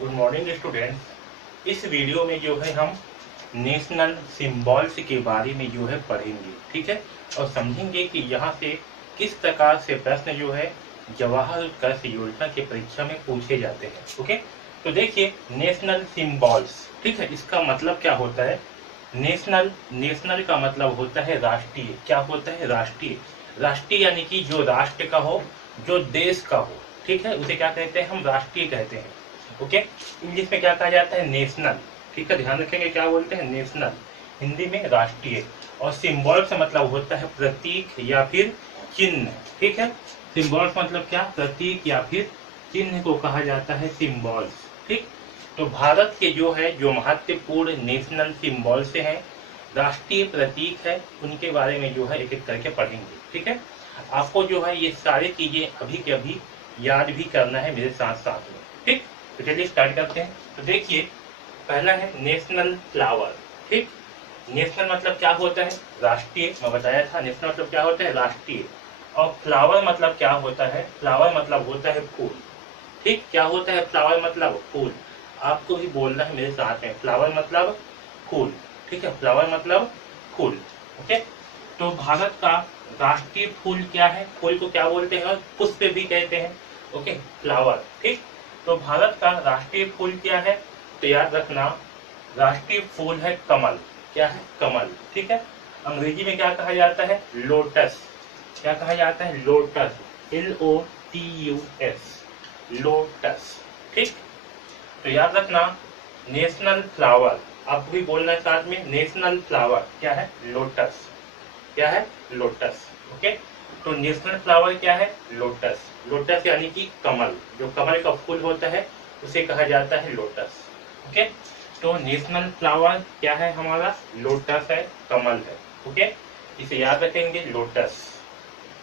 Good morning students. इस video में जो है हम नेशनल सिंबल्स के बारे में जो है पढ़ेंगे, ठीक है, और समझेंगे कि यहाँ से किस प्रकार से प्रश्न जो है जवाहर उत्कर्ष योजना की परीक्षा में पूछे जाते हैं। ओके, तो देखिए नेशनल सिंबल्स, ठीक है, इसका मतलब क्या होता है। नेशनल नेशनल का मतलब होता है राष्ट्रीय। क्या होता है? राष्ट्रीय। राष्ट्रीय यानी कि जो राष्ट्र का हो, जो देश का हो, ठीक है, उसे क्या कहते हैं? हम राष्ट्रीय कहते हैं। ओके, इंग्लिश में क्या कहा जाता है? नेशनल। ठीक है, ध्यान रखेंगे क्या बोलते हैं? नेशनल, हिंदी में राष्ट्रीय। और सिंबल से मतलब होता है प्रतीक या फिर चिन्ह। ठीक है, सिंबल्स मतलब क्या? प्रतीक या फिर चिन्ह को कहा जाता है सिंबल्स। ठीक, तो भारत के जो महत्वपूर्ण नेशनल सिंबल से हैं, राष्ट्रीय प्रतीक है, उनके बारे में जो है एक एक करके पढ़ेंगे। ठीक है, आपको जो है ये सारी चीजें अभी के अभी याद भी करना है मेरे साथ साथ में। ठीक, तो चलिए स्टार्ट करते हैं। तो देखिए, पहला है नेशनल फ्लावर। ठीक, नेशनल मतलब क्या होता है? राष्ट्रीय। मैं बताया था नेशनल मतलब क्या होता है? राष्ट्रीय। और फ्लावर मतलब क्या होता है? फ्लावर मतलब होता है फूल। ठीक, क्या होता है फ्लावर मतलब? फूल। आपको भी बोलना है मेरे साथ में, फ्लावर मतलब फूल। ठीक है, फ्लावर मतलब फूल। ओके, तो भारत का राष्ट्रीय फूल क्या है? फूल को क्या बोलते हैं? और पुष्प भी कहते हैं। Okay, flower. ठीक, तो भारत का राष्ट्रीय फूल क्या है? तो याद रखना, राष्ट्रीय फूल है कमल। क्या है? कमल। ठीक है, अंग्रेजी में क्या कहा जाता है? लोटस। क्या कहा जाता है? लोटस। LOTUS, lotus. ठीक, तो याद रखना, नेशनल फ्लावर आपको भी बोलना है साथ में, नेशनल फ्लावर क्या है? लोटस। क्या है? लोटस। ओके, तो नेशनल फ्लावर क्या है? लोटस। लोटस यानी कि कमल, जो कमल का फूल होता है उसे कहा जाता है लोटस। ओके, तो नेशनल फ्लावर क्या है हमारा? लोटस है, कमल है। ओके, इसे याद रखेंगे, lotus.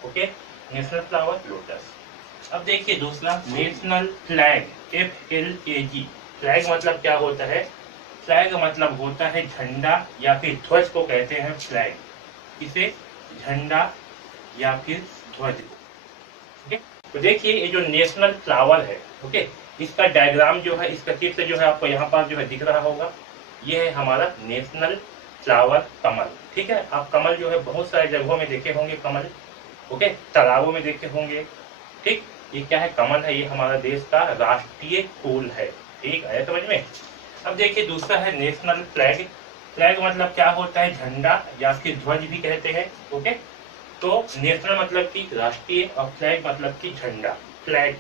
Okay, national flower lotus. अब देखिए दूसरा, नेशनल फ्लैग। FLAG। फ्लैग मतलब क्या होता है? फ्लैग मतलब होता है झंडा या फिर ध्वज को कहते हैं फ्लैग। इसे झंडा या फिर ध्वज। ओके, तो देखिए ये जो नेशनल फ्लावर है, ओके, इसका डायग्राम जो है, इसका चित्र जो है आपको यहाँ पर जो है दिख रहा होगा। ये है हमारा नेशनल फ्लावर कमल। ठीक है, आप कमल जो है बहुत सारे जगहों में देखे होंगे कमल। ओके, तालाबों में देखे होंगे। ठीक, ये क्या है? कमल है, ये हमारा देश का राष्ट्रीय फूल है। ठीक है, समझ में। अब देखिए दूसरा है नेशनल फ्लैग। फ्लैग मतलब क्या होता है? झंडा या फिर ध्वज भी कहते हैं। ओके, तो नेशनल मतलब कि राष्ट्रीय और फ्लैग मतलब कि झंडा। फ्लैग,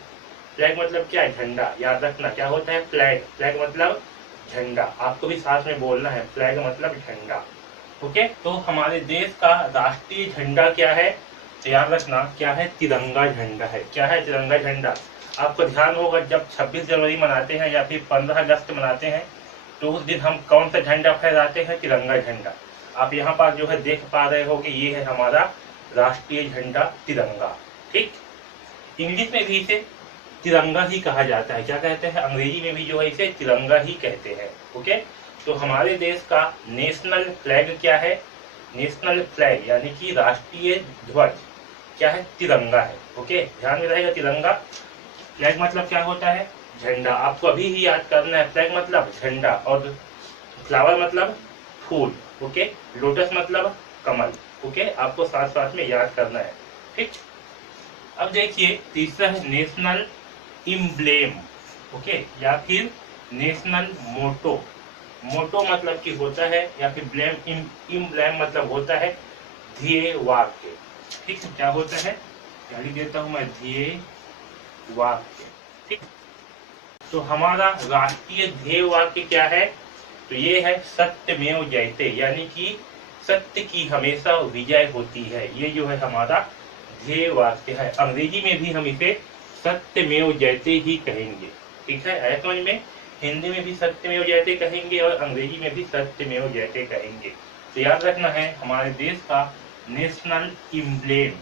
फ्लैग मतलब क्या है? झंडा। याद रखना क्या होता है? फ्लैग। फ्लैग मतलब झंडा। आपको भी साथ में बोलना है, फ्लैग मतलब झंडा। ओके, तो हमारे देश का राष्ट्रीय झंडा क्या है? तो याद रखना क्या है? तिरंगा झंडा है। क्या है? तिरंगा झंडा। आपको ध्यान होगा जब 26 जनवरी मनाते हैं या फिर 15 अगस्त मनाते हैं, तो उस दिन हम कौन सा झंडा फहराते हैं? तिरंगा झंडा। आप यहाँ पर जो है देख पा रहे हो कि ये है हमारा राष्ट्रीय झंडा, तिरंगा। ठीक, इंग्लिश में भी इसे तिरंगा ही कहा जाता है। क्या कहते हैं? अंग्रेजी में भी जो है इसे तिरंगा ही कहते हैं। ओके, तो हमारे देश का नेशनल फ्लैग क्या है? नेशनल फ्लैग यानी कि राष्ट्रीय ध्वज क्या है? तिरंगा है। ओके, ध्यान में रहेगा तिरंगा। फ्लैग मतलब क्या होता है? झंडा। आपको अभी ही याद करना है, फ्लैग मतलब झंडा और फ्लावर मतलब फूल। ओके, लोटस मतलब कमल। ओके, आपको साथ साथ में याद करना है। ठीक, अब देखिए तीसरा है नेशनल इम्ब्लेम। ओके, या फिर नेशनल मोटो। मोटो मतलब कि होता है, या फिर ब्लेम, इम्ब्लेम मतलब होता है ध्येय वाक्य। ठीक है, क्या होता है? गाली देता हूं मैं, ध्येय वाक्य। ठीक, तो हमारा राष्ट्रीय ध्येय वाक्य क्या है? तो ये है सत्यमेव जयते, यानी कि सत्य की हमेशा विजय होती है। ये जो है हमारा ध्येय वाक्य है। अंग्रेजी में भी हम इसे सत्यमेव जयते ही कहेंगे। ठीक है, आया समझ में। हिंदी में भी सत्यमेव जयते कहेंगे और अंग्रेजी में भी सत्यमेव जयते कहेंगे। तो याद रखना है, हमारे देश का नेशनल इम्ब्लेम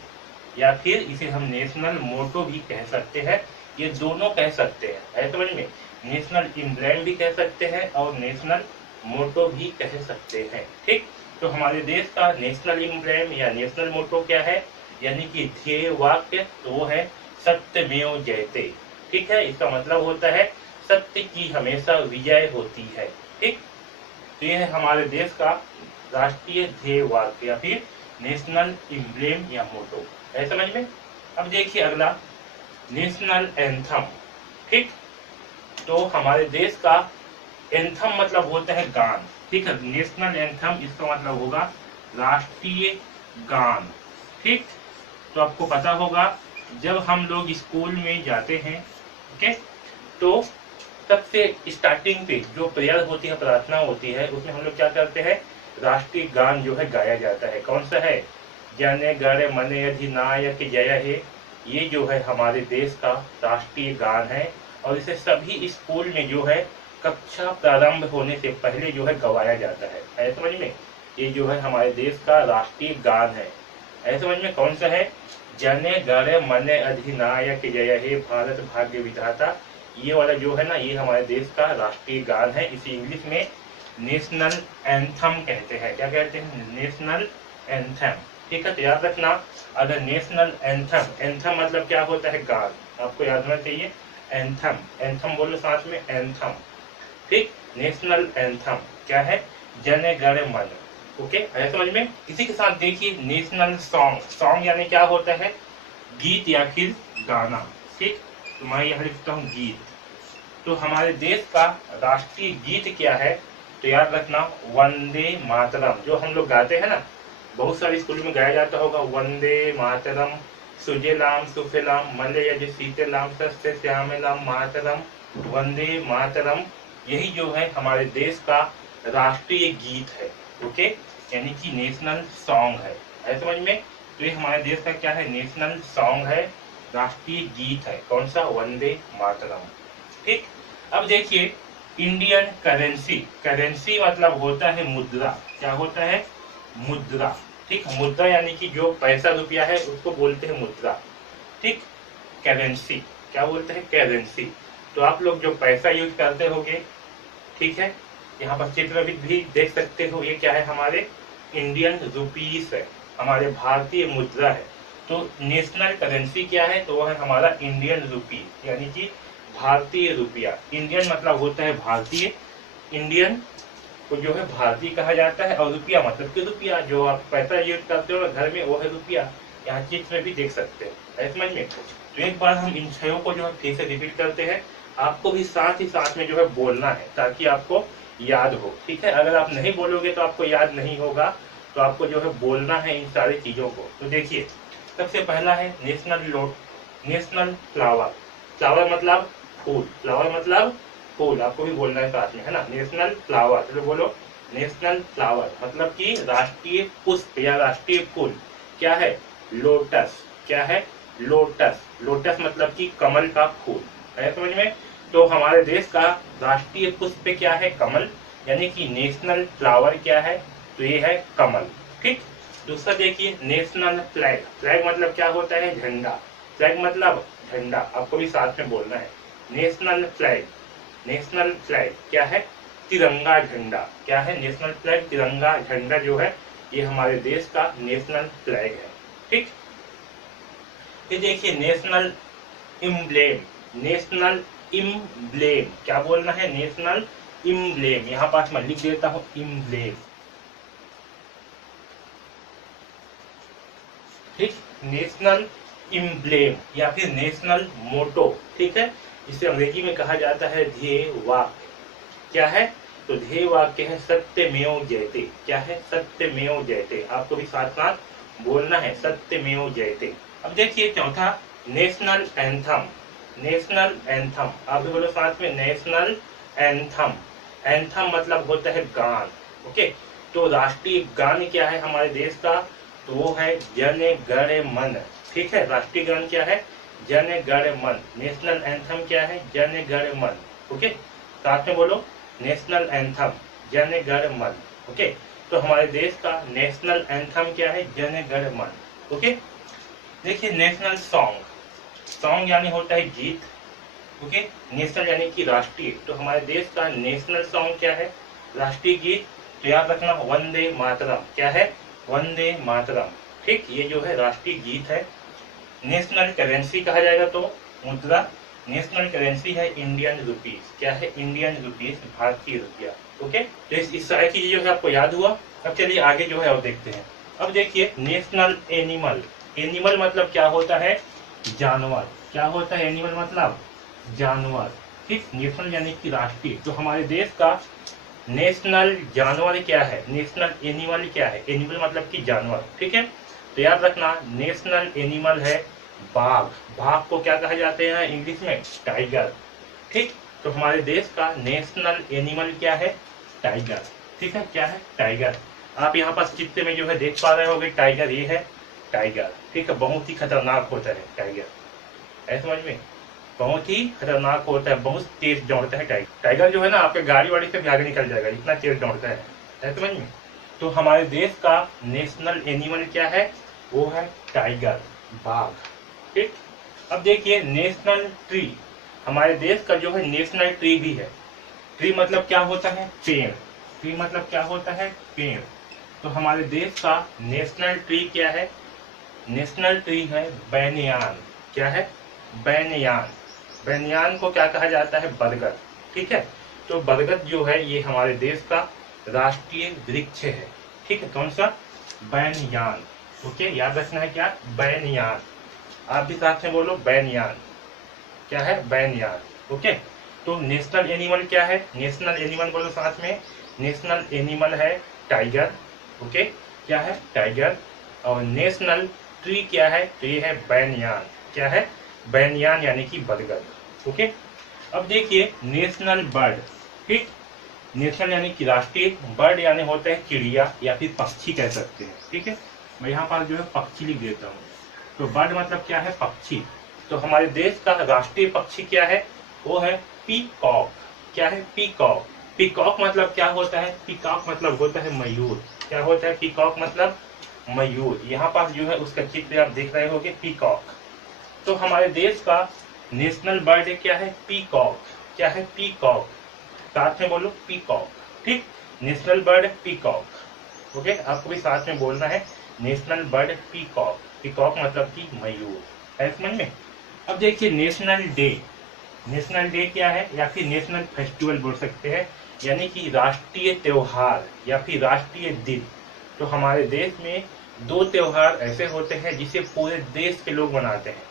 या फिर इसे हम नेशनल मोटो भी कह सकते हैं। ये दोनों कह सकते हैं, आया समझ में। नेशनल इम्ब्लेम भी कह सकते हैं और नेशनल मोटो भी कह सकते हैं। ठीक, तो हमारे देश का नेशनल इम्ब्लेम या नेशनल मोटो क्या है? यानी कि ध्येय वाक्य, तो वो है सत्यमेव जयते। ठीक है, इसका मतलब होता है सत्य की हमेशा विजय होती है। ठीक, तो यह है हमारे देश का राष्ट्रीय ध्येय वाक्य या फिर नेशनल एम्ब्लेम या मोटो है, समझ में। अब देखिए अगला, नेशनल एंथम। ठीक, तो हमारे देश का एंथम मतलब होता है गान। ठीक है, नेशनल एंथम इसका मतलब होगा राष्ट्रीय गान। ठीक, तो आपको पता होगा जब हम लोग स्कूल में जाते हैं, ओके, तो सबसे स्टार्टिंग पे जो प्रेयर होती है, प्रार्थना होती है, उसमें हम लोग क्या करते हैं, राष्ट्रीय गान जो है गाया जाता है। कौन सा है, जन गण मन अधिनायक जय है। ये जो है हमारे देश का राष्ट्रीय गान है और इसे सभी स्कूल में जो है कक्षा प्रारंभ होने से पहले जो है गवाया जाता है समझ में। ये जो है हमारे देश का राष्ट्रीय गान है समझ में। कौन सा है, जन गण मन अधिनायक जय हे भारत भाग्य विधाता। ये वाला जो है ना, ये हमारे देश का राष्ट्रीय गान है। इसे इंग्लिश में नेशनल एंथम कहते हैं। क्या कहते हैं, नेशनल एंथम। ठीक है, तो याद रखना, अगर नेशनल एंथम, एंथम मतलब क्या होता है, गान, आपको याद होना चाहिए। एंथम, एंथम बोलो साथ में, एंथम। ठीक, नेशनल एंथम क्या है, जन गण मन। ओके, है समझ में। इसी के साथ देखिए नेशनल सॉन्ग। सॉन्ग यानी क्या होता है, गीत या फिर गाना। ठीक, तो मैं यहाँ लिखता हूँ गीत। तो हमारे देश का राष्ट्रीय गीत क्या है, तो याद रखना वंदे मातरम। जो हम लोग गाते हैं ना, बहुत सारे स्कूल में गाया जाता होगा, वंदे मातरम सुजलाम सुफलाम मलयज शीतलाम सस्य श्यामलाम मातरम, वंदे मातरम। यही जो है हमारे देश का राष्ट्रीय गीत है। ओके, यानी कि नेशनल सॉन्ग है समझ में। तो ये हमारे देश का क्या है, नेशनल सॉन्ग है, राष्ट्रीय गीत है। कौन सा, वंदे मातरम। ठीक, अब देखिए इंडियन करेंसी। करेंसी मतलब होता है मुद्रा। क्या होता है, मुद्रा। ठीक, मुद्रा यानी कि जो पैसा रुपया है उसको बोलते हैं मुद्रा। ठीक, करेंसी क्या बोलते हैं, करेंसी। तो आप लोग जो पैसा यूज करते होगे, ठीक है, यहाँ पर चित्र भी देख सकते हो, ये क्या है, हमारे इंडियन रुपीस है, हमारे भारतीय मुद्रा है। तो नेशनल करेंसी क्या है, तो वह है हमारा इंडियन रुपी, यानी कि भारतीय रुपया। इंडियन मतलब होता है भारतीय, इंडियन को जो है भारतीय कहा जाता है, और रुपया मतलब कि रुपया, जो आप पैसा यूज करते हो घर में, वो है रुपया। यहाँ चित्र में भी देख सकते हो, समझ में। तो एक बार हम इन छयों को जो है फिर से रिपीट करते हैं। आपको भी साथ ही साथ में जो है बोलना है ताकि आपको याद हो। ठीक है, अगर आप नहीं बोलोगे तो आपको याद नहीं होगा, तो आपको जो है बोलना है इन सारी चीजों को। तो देखिए सबसे पहला है नेशनल फ्लावर। फ्लावर मतलब फूल, फ्लावर मतलब फूल, आपको भी बोलना है साथ में, है ना, नेशनल फ्लावर। चलो बोलो, नेशनल फ्लावर मतलब कि राष्ट्रीय पुष्प या राष्ट्रीय फूल क्या है, लोटस। क्या है, लोटस। लोटस मतलब कि कमल का फूल, है समझ में। तो हमारे देश का राष्ट्रीय पुष्प क्या है, कमल, यानी कि नेशनल फ्लावर क्या है, तो ये है कमल। ठीक, दूसरा देखिए नेशनल फ्लैग। फ्लैग मतलब क्या होता है, झंडा। फ्लैग मतलब झंडा, आपको भी साथ में बोलना है, नेशनल फ्लैग। नेशनल फ्लैग क्या है, तिरंगा झंडा। क्या है, नेशनल फ्लैग, तिरंगा झंडा जो है ये हमारे देश का नेशनल फ्लैग है। ठीक, ये देखिए नेशनल इम्ब्लेम। नेशनल इम्ब्लेम क्या बोलना है, नेशनल इम्ब्लेम। यहाँ पास मैं लिख देता हूँ इम्ब्लेम। ठीक, नेशनल इम्ब्लेम या फिर नेशनल मोटो। ठीक है, इसे अंग्रेजी में कहा जाता है ध्येय वाक्य। क्या है, तो ध्येय वाक्य है सत्यमेव जयते। क्या है, सत्यमेव जयते। आपको भी साथ साथ बोलना है, सत्यमेव जयते। अब देखिए चौथा, नेशनल एंथम। नेशनल एंथम, आप भी बोलो साथ में, नेशनल एंथम। एंथम मतलब होता है गान। ओके, तो राष्ट्रीय गान क्या है हमारे देश का, तो वो है जन गण मन। ठीक है, राष्ट्रीय गान क्या है, जन गण मन। नेशनल एंथम क्या है, जन गण मन। ओके, साथ में बोलो, नेशनल एंथम जन गण मन। ओके, तो हमारे देश का नेशनल एंथम क्या है, जन गण मन। ओके, देखिए नेशनल सॉन्ग। सॉन्ग यानी होता है गीत। ओके, नेशनल यानी कि राष्ट्रीय, तो हमारे देश का नेशनल सॉन्ग क्या है, राष्ट्रीय गीत। तो याद रखना वंदे मातरम। क्या है, वंदे मातरम। ठीक, ये जो है राष्ट्रीय गीत है। नेशनल करेंसी कहा जाएगा तो मुद्रा। नेशनल करेंसी है इंडियन रुपीज। क्या है? इंडियन रुपीज, भारतीय रुपया। ओके, तो इस सारी चीजें जो है आपको याद हुआ। अब चलिए आगे जो है और देखते हैं। अब देखिए नेशनल एनिमल। एनिमल मतलब क्या होता है? जानवर। क्या होता है एनिमल मतलब? जानवर। ठीक, नेशनल यानी कि राष्ट्रीय। तो हमारे देश का नेशनल जानवर क्या है? नेशनल एनिमल क्या है? एनिमल मतलब कि जानवर। ठीक है, तो याद रखना नेशनल एनिमल है बाघ। बाघ को क्या कहा जाते हैं इंग्लिश में? टाइगर। ठीक, तो हमारे देश का नेशनल एनिमल क्या है? टाइगर। ठीक है, क्या है? टाइगर। आप यहाँ पास चित्र में जो है देख पा रहे होंगे टाइगर, ये है टाइगर। ठीक है, बहुत ही खतरनाक होता है टाइगर, है समझ में? बहुत ही खतरनाक होता है, बहुत तेज दौड़ता है टाइगर। टाइगर जो है ना आपके गाड़ी वाड़ी से भी आगे निकल जाएगा, इतना तेज दौड़ता है समझ में? तो हमारे देश का नेशनल एनिमल क्या है? वो है टाइगर, बाघ। ठीक, अब देखिए नेशनल ट्री। हमारे देश का जो है नेशनल ट्री भी है। ट्री मतलब क्या होता है? पेड़। ट्री मतलब क्या होता है? पेड़। तो हमारे देश का नेशनल ट्री क्या है? नेशनल ट्री है बैनियान। क्या है? बैनियान। बैनियान को क्या कहा जाता है? बरगद। ठीक है, तो बरगद जो है ये हमारे देश का राष्ट्रीय वृक्ष है। ठीक है, कौन सा? बैनियान। ओके, याद रखना है क्या? बैनियान। आप भी साथ में बोलो बैनियान। क्या है? बैनियान। ओके, तो नेशनल एनिमल क्या है? नेशनल एनिमल बोलो साथ में। नेशनल एनिमल है टाइगर। ओके, क्या है? टाइगर। और नेशनल ट्री क्या है? तो ये है बैनियान। क्या है? बैनियान यानी कि बरगद। ओके, अब देखिए नेशनल बर्ड। ठीक, नेशनल यानी कि राष्ट्रीय, बर्ड यानी होता है चिड़िया या फिर पक्षी कह सकते हैं। ठीक है, मैं यहाँ पर जो है पक्षी लिख देता हूँ। तो बर्ड मतलब क्या है? पक्षी। तो हमारे देश का राष्ट्रीय पक्षी क्या है? वो है पीकॉक। क्या है? पीकॉक। पीकॉक मतलब क्या होता है? पीकॉक मतलब होता है मयूर। क्या होता है? पीकॉक मतलब मयूर। यहाँ पास जो है उसका चित्र आप देख रहे होगे, पीकॉक। तो हमारे देश का नेशनल बर्ड क्या है? पीकॉक। क्या है? पीकॉक। साथ में बोलो पीकॉक। ठीक, नेशनल बर्ड पीकॉक। ओके, आपको भी साथ में बोलना है नेशनल बर्ड पीकॉक। पीकॉक मतलब कि मयूर, है समझ में? अब देखिए नेशनल डे। नेशनल डे क्या है? या फिर नेशनल फेस्टिवल बोल सकते हैं, यानी कि राष्ट्रीय त्योहार या फिर राष्ट्रीय दिन। तो हमारे देश में दो त्योहार ऐसे होते हैं जिसे पूरे देश के लोग मनाते हैं।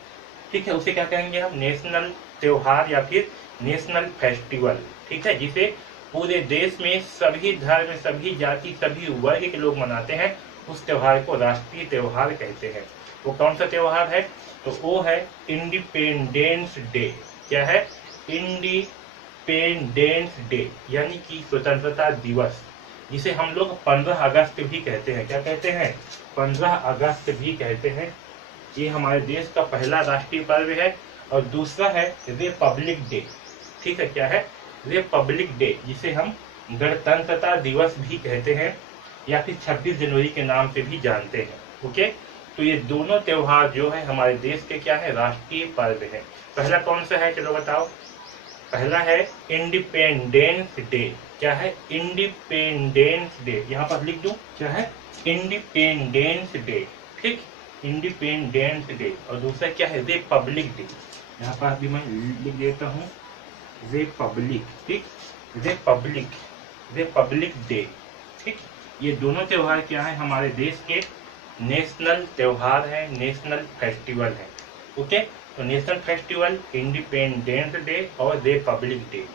ठीक है, उसे क्या कहेंगे हम? नेशनल त्योहार या फिर नेशनल फेस्टिवल। ठीक है, जिसे पूरे देश में सभी धर्म, सभी जाति, सभी वर्ग के लोग मनाते हैं, उस त्योहार को राष्ट्रीय त्योहार कहते हैं। वो कौन सा त्योहार है? तो वो है इंडिपेंडेंस डे। क्या है? इंडिपेंडेंस डे यानी कि स्वतंत्रता दिवस, जिसे हम लोग 15 अगस्त भी कहते हैं। क्या कहते हैं? 15 अगस्त भी कहते हैं। ये हमारे देश का पहला राष्ट्रीय पर्व है। और दूसरा है रिपब्लिक डे। ठीक है, क्या है? रिपब्लिक डे, जिसे हम गणतंत्रता दिवस भी कहते हैं या फिर 26 जनवरी के नाम से भी जानते हैं। ओके, तो ये दोनों त्योहार जो है हमारे देश के क्या है? राष्ट्रीय पर्व है। पहला कौन सा है? चलो बताओ। पहला है इंडिपेंडेंस डे। क्या है? Independence day. यहाँ पर लिख दूं, क्या है? Independence day. ठीक, इंडिपेंडेंस डे। और दूसरा क्या है? Republic day. यहाँ पर भी मैं लिख देता हूँ रिपब्लिक। ठीक, रिपब्लिक, रिपब्लिक डे। ठीक, ये दोनों त्योहार क्या है? हमारे देश के नेशनल त्योहार है, नेशनल फेस्टिवल है। ओके, तो नेशनल फेस्टिवल, इंडिपेंडेंस डे और रिपब्लिक डे।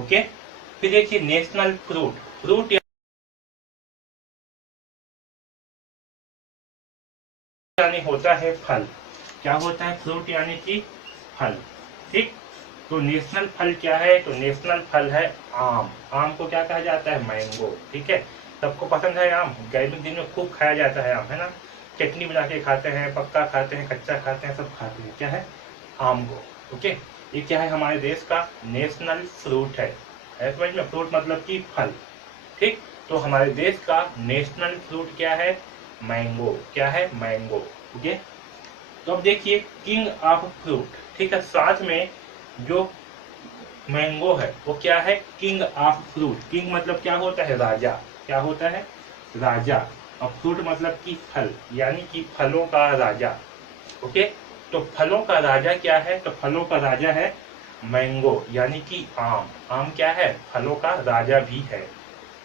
ओके, फिर देखिए नेशनल फ्रूट। फ्रूट यानी होता है फल। क्या होता है? फ्रूट यानी कि फल। ठीक, तो नेशनल फल क्या है? तो नेशनल फल है आम। आम को क्या कहा जाता है? मैंगो। ठीक है, सबको पसंद है आम। गर्मी के दिन में खूब खाया जाता है आम, है ना? चटनी बना के खाते हैं, पक्का खाते हैं, कच्चा खाते हैं, सब खाते हैं। क्या है? आम को। ओके, ये क्या है? हमारे देश का नेशनल फ्रूट है समझ में? फ्रूट मतलब कि फल। ठीक, तो हमारे देश का नेशनल फ्रूट क्या है? मैंगो। क्या है? मैंगो। ओके, तो अब देखिए किंग ऑफ फ्रूट। ठीक है, साथ में जो मैंगो है वो क्या है? King of fruit. किंग मतलब क्या होता है? राजा। क्या होता है? राजा। और फ्रूट मतलब कि फल, यानी कि फलों का राजा। ओके, तो फलों का राजा क्या है? तो फलों का राजा है मैंगो यानी कि आम। आम क्या है? फलों का राजा भी है।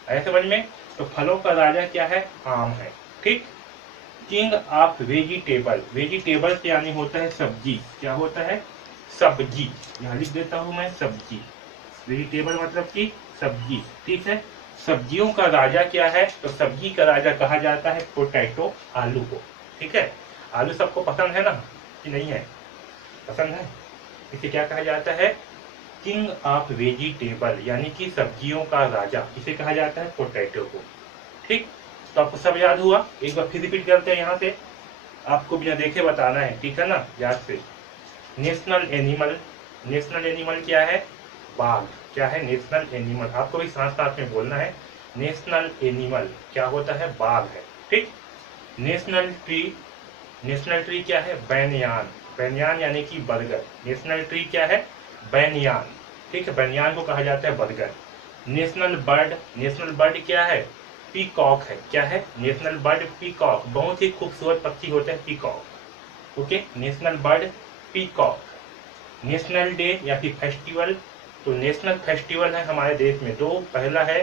ऐसे समझ में? तो फलों का राजा क्या है? आम है। ठीक। किंग ऑफ वेजिटेबल, वेजिटेबल यानी होता है सब्जी। क्या होता है? सब्जी। यहाँ लिख देता हूं मैं सब्जी। वेजिटेबल मतलब कि सब्जी। ठीक है। सब्जियों का राजा क्या है? तो सब्जी का राजा कहा जाता है पोटैटो, आलू को। ठीक है। आलू सबको पसंद है ना कि नहीं है? पसंद है। इसे क्या कहा जाता है? किंग ऑफ वेजिटेबल यानी कि सब्जियों का राजा किसे कहा जाता है? पोटैटो को। ठीक। तो आपको सब याद हुआ? एक बार फिर रिपीट करते हैं। यहाँ से आपको बिना देखे बताना है, ठीक है ना, याद से। नेशनल एनिमल, नेशनल एनिमल क्या है? बाघ। क्या है? National animal. आपको भी साथ साथ में बोलना है। नेशनल एनिमल क्या होता है? बाघ है। ठीक। नेशनल ट्री, नेशनल ट्री क्या है? बैनियान। बैनियान यानी कि बरगद। नेशनल ट्री क्या है? बैनियान। ठीक है। बैनियान को कहा जाता है बरगद। नेशनल बर्ड, नेशनल बर्ड क्या है? पीकॉक है। क्या है? National bird peacock. बहुत ही खूबसूरत पक्षी होता है peacock. Okay. National bird peacock. National day या फिर फेस्टिवल, तो नेशनल फेस्टिवल है हमारे देश में दो। पहला है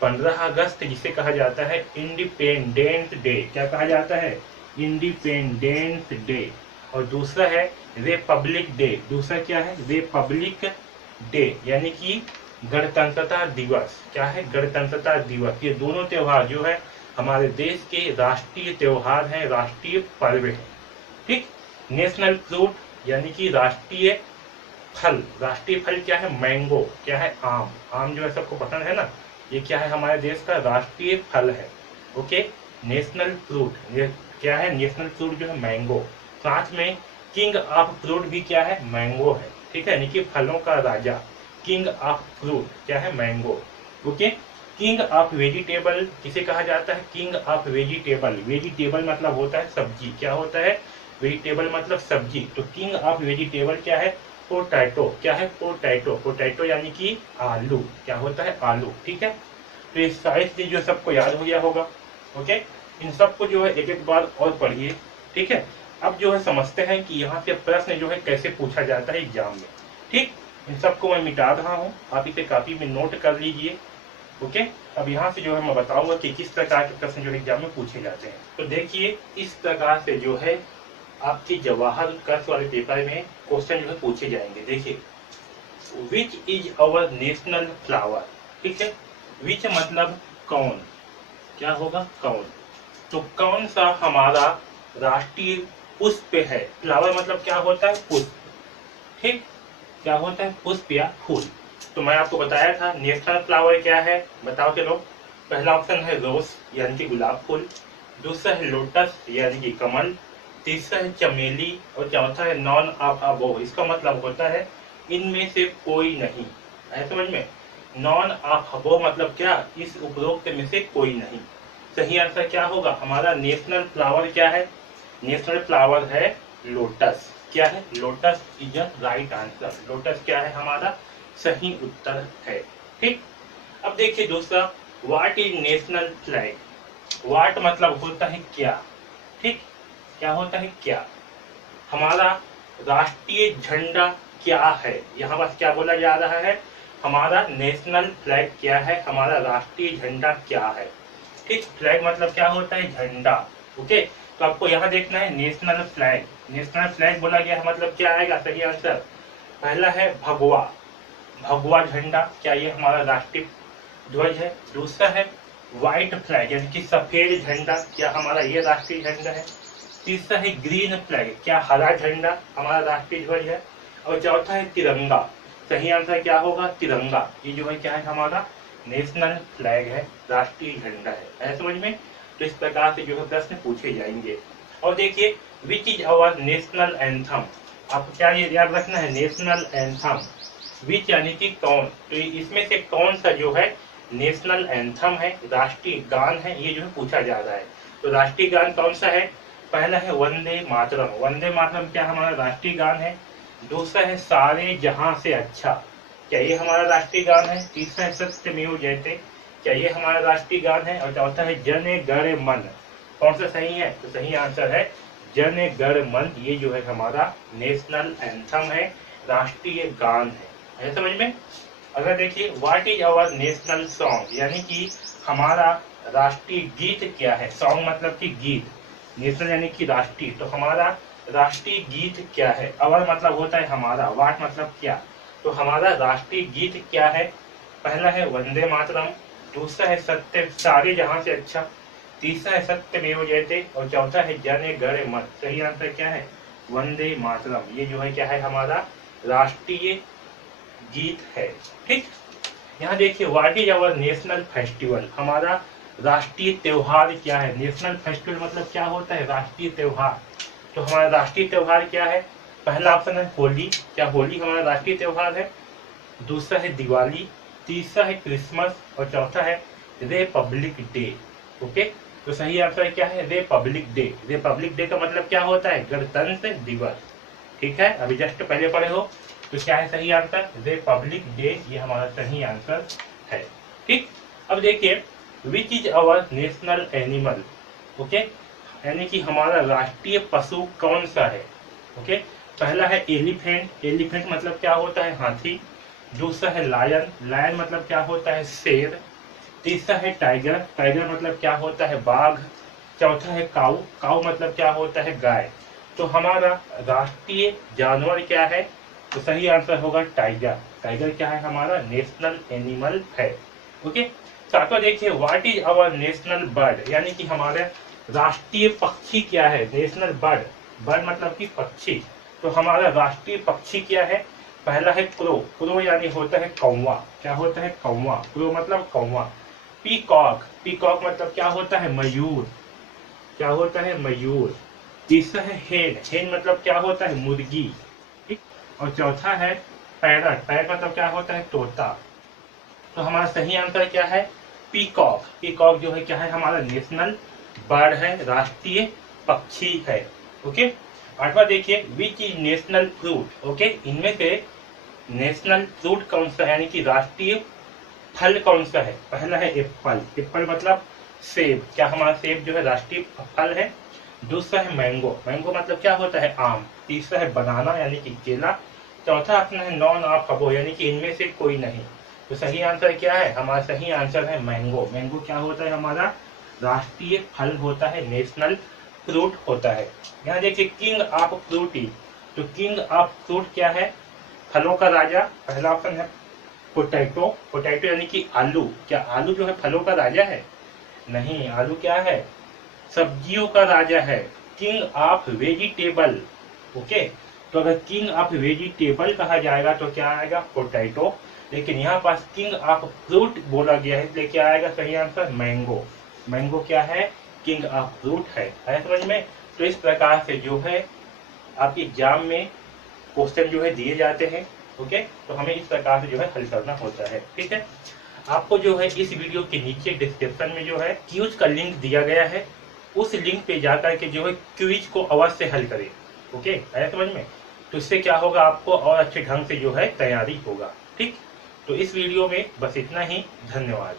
15 अगस्त जिसे कहा जाता है इंडिपेंडेंस डे। क्या कहा जाता है? Independence day. और दूसरा है रिपब्लिक डे। दूसरा क्या है? रिपब्लिक डे यानी कि गणतंत्रता दिवस। क्या है? गणतंत्रता दिवस। ये दोनों त्योहार जो है हमारे देश के राष्ट्रीय त्योहार हैं, राष्ट्रीय पर्व है। ठीक। नेशनल फ्रूट यानी कि राष्ट्रीय फल। राष्ट्रीय फल क्या है? मैंगो। क्या है? आम। आम जो है सबको पसंद है ना, ये क्या है? हमारे देश का राष्ट्रीय फल है। ओके। नेशनल फ्रूट, ये क्या है? नेशनल फ्रूट जो है मैंगो। साथ में किंग ऑफ फ्रूट भी क्या है? मैंगो है। ठीक है। यानी कि फलों का राजा। किंग ऑफ फ्रूट क्या है? Mango. Okay. King of vegetable किसे कहा जाता है? King of vegetable. वेजिटेबल मतलब होता है सब्जी। क्या होता है? वेजिटेबल मतलब सब्जी। तो किंग ऑफ वेजिटेबल क्या है? पोटैटो। क्या है? पोटैटो। पोटैटो यानी कि आलू। क्या होता है? आलू। ठीक है। तो ये सारी चीज जो सबको याद हो गया होगा। ओके। इन सबको जो है एक एक बार और पढ़िए। ठीक है। अब जो है समझते हैं कि यहाँ से प्रश्न जो है कैसे पूछा जाता है एग्जाम में। ठीक। इन सबको मैं मिटा रहा हूँ, आप इसे कॉपी में नोट कर लीजिए। ओके। अब यहाँ से जो है मैं बताऊंगा कि किस प्रकार के प्रश्न जो एग्जाम में पूछे जाते हैं। तो देखिए इस प्रकार से जो है आपके जवाहर उत्कर्ष वाले पेपर में क्वेश्चन जो है पूछे जाएंगे। देखिए, which is our national flower. ठीक है। विच मतलब कौन। क्या होगा? कौन। तो कौन सा हमारा राष्ट्रीय पुष्प है? फ्लावर मतलब क्या होता है? पुष्प। ठीक। क्या होता है? पुष्प या फूल। तो मैं आपको बताया था नेशनल फ्लावर क्या है, बताओ चलो। पहला ऑप्शन है रोज यानी कि गुलाब फूल। दूसरा है लोटस यानी कि कमल। तीसरा है चमेली। और चौथा है नॉन ऑफ अबोव। इसका मतलब होता है इनमें से कोई नहीं। है समझ में? नॉन ऑफ अबोव मतलब क्या? इस उपरोक्त में से कोई नहीं। सही आंसर क्या होगा? हमारा नेशनल फ्लावर क्या है? नेशनल फ्लावर है लोटस। क्या है? Lotus is a right answer. Lotus क्या है? हमारा सही उत्तर है। ठीक। अब देखिए दूसरा, what is national flag. What मतलब होता है क्या। ठीक। क्या होता है? क्या। हमारा राष्ट्रीय झंडा क्या है? यहाँ बस क्या बोला जा रहा है? हमारा नेशनल फ्लैग क्या है? हमारा राष्ट्रीय झंडा क्या है? ठीक। फ्लैग मतलब क्या होता है? झंडा। ओके। तो आपको यहाँ देखना है नेशनल फ्लैग। नेशनल फ्लैग बोला गया है मतलब क्या आएगा? सही आंसर पहला है भगवा। भगवा झंडा। क्या ये हमारा राष्ट्रीय ध्वज है? दूसरा है व्हाइट फ्लैग यानी कि सफेद झंडा। क्या हमारा ये राष्ट्रीय झंडा है? तीसरा है ग्रीन फ्लैग। क्या हरा झंडा हमारा राष्ट्रीय ध्वज है? और चौथा है तिरंगा। सही आंसर क्या होगा? तिरंगा। ये जो है क्या है? हमारा नेशनल फ्लैग है, राष्ट्रीय झंडा है। ऐसे समझ में? तो इस प्रकार से जो है प्रश्न पूछे जाएंगे। और देखिए which is our national anthem. आपको क्या ये याद रखना है? National anthem. विच यानी कि कौन। तो इसमें से कौन सा जो है नेशनल एंथम है, राष्ट्रीय गान है, ये जो है पूछा जा रहा है। तो राष्ट्रीय गान कौन सा है? पहला है वंदे मातरम। वंदे मातरम क्या हमारा राष्ट्रीय गान है? दूसरा है सारे जहां से अच्छा। क्या ये हमारा राष्ट्रीय गान है? तीसरा है सत्यमेव जयते। क्या ये हमारा राष्ट्रीय गान है? और चौथा है जन गण मन। कौन सा सही है? तो सही आंसर है जन गण मन। ये जो है हमारा नेशनल एंथम है, राष्ट्रीय गान है। है समझ में। अगर देखिए what is our national song, यानी कि हमारा राष्ट्रीय गीत क्या है। सॉन्ग मतलब कि गीत, नेशनल यानी कि राष्ट्रीय, तो हमारा राष्ट्रीय गीत क्या है। अवर मतलब होता है हमारा, व्हाट मतलब क्या, तो हमारा राष्ट्रीय गीत क्या है। पहला है वंदे मातरम, दूसरा है सत्य सारे जहां से अच्छा, तीसरा है सत्यमेव जयते और चौथा है जन गण मन। सही आंसर क्या है, वंदे मातरम। ये जो है क्या है, हमारा राष्ट्रीय गीत है। ठीक, यहाँ देखिए what is our national festival, हमारा राष्ट्रीय त्योहार क्या है। नेशनल फेस्टिवल मतलब क्या होता है, राष्ट्रीय त्योहार। तो हमारा राष्ट्रीय त्योहार क्या है, पहला ऑप्शन है होली, क्या होली हमारा राष्ट्रीय त्योहार है। दूसरा है दिवाली, तीसरा है क्रिसमस और चौथा है रिपब्लिक डे। ओके, तो सही आंसर क्या है, रिपब्लिक डे। रिपब्लिक डे का मतलब क्या होता है, गणतंत्र दिवस। ठीक है, अभी जस्ट पहले पढ़े हो, तो क्या है सही आंसर, रिपब्लिक डे, ये हमारा सही आंसर है। ठीक, अब देखिए which is our national animal. Okay, यानी कि हमारा राष्ट्रीय पशु कौन सा है। ओके, पहला है एलिफेंट, एलिफेंट मतलब क्या होता है, हाथी। दूसरा है लायन, लायन मतलब क्या होता है, शेर। तीसरा है टाइगर, टाइगर मतलब क्या होता है, बाघ। चौथा है काऊ, काऊ मतलब क्या होता है, गाय। तो हमारा राष्ट्रीय जानवर क्या है, तो सही आंसर होगा टाइगर। टाइगर क्या है, हमारा नेशनल एनिमल है। ओके, सातवां देखिए what is our national bird, यानी कि हमारे राष्ट्रीय पक्षी क्या है। नेशनल बर्ड, बर्ड मतलब कि पक्षी, तो हमारा राष्ट्रीय पक्षी क्या है। पहला है क्रो, क्रो यानी होता है कौवा, क्या होता है, कौवा। क्रो मतलब कौवा। पीकॉक, पीकॉक मतलब क्या होता है, मयूर, क्या होता है, मयूर। तीसरा है हेन, हेन मतलब क्या होता है, मुर्गी। ठीक, और चौथा है पैरट, पैरट मतलब क्या होता है, तोता। तो हमारा सही आंसर क्या है, पीकॉक। पीकॉक जो है क्या है, हमारा नेशनल बर्ड है, राष्ट्रीय पक्षी है। ओके, आठवां देखिए which is national fruit. Okay, इनमें से नेशनल फ्रूट कौन सा है, यानी कि राष्ट्रीय फल कौन सा है। पहला है एप्पल, एप्पल मतलब सेब, क्या हमारा सेब जो है राष्ट्रीय फल है। दूसरा है मैंगो, मैंगो मतलब क्या होता है, आम। तीसरा है बनाना यानी कि केला। चौथा अपना है नॉन ऑफ अबो, यानी कि इनमें से कोई नहीं। तो सही आंसर क्या है, हमारा सही आंसर है मैंगो। मैंगो क्या होता है, हमारा राष्ट्रीय फल होता है, नेशनल फ्रूट होता है। यहाँ देखिए किंग ऑफ फ्रूटी, तो किंग ऑफ फ्रूट क्या है, फलों का राजा। पहला ऑप्शन है पोटैटो, पोटैटो यानी कि आलू, क्या आलू जो है फलों का राजा है, नहीं। आलू क्या है, सब्जियों का राजा है। King of vegetable. ओके, तो अगर किंग ऑफ वेजिटेबल कहा जाएगा तो क्या आएगा, पोटैटो। लेकिन यहाँ पास किंग ऑफ फ्रूट बोला गया है, इसलिए क्या आएगा सही आंसर, मैंगो। मैंगो क्या है, किंग ऑफ फ्रूट है समझ में। तो इस प्रकार से जो है आपके एग्जाम में क्वेश्चन जो है दिए जाते हैं। ओके, तो हमें इस प्रकार से जो है हल करना होता है। ठीक है, आपको जो है इस वीडियो के नीचे डिस्क्रिप्शन में जो है क्यूज का लिंक दिया गया है, उस लिंक पे जाकर के जो है क्विज को अवश्य हल करें। ओके, आया समझ में। तो इससे क्या होगा, आपको और अच्छे ढंग से जो है तैयारी होगा। ठीक, तो इस वीडियो में बस इतना ही, धन्यवाद।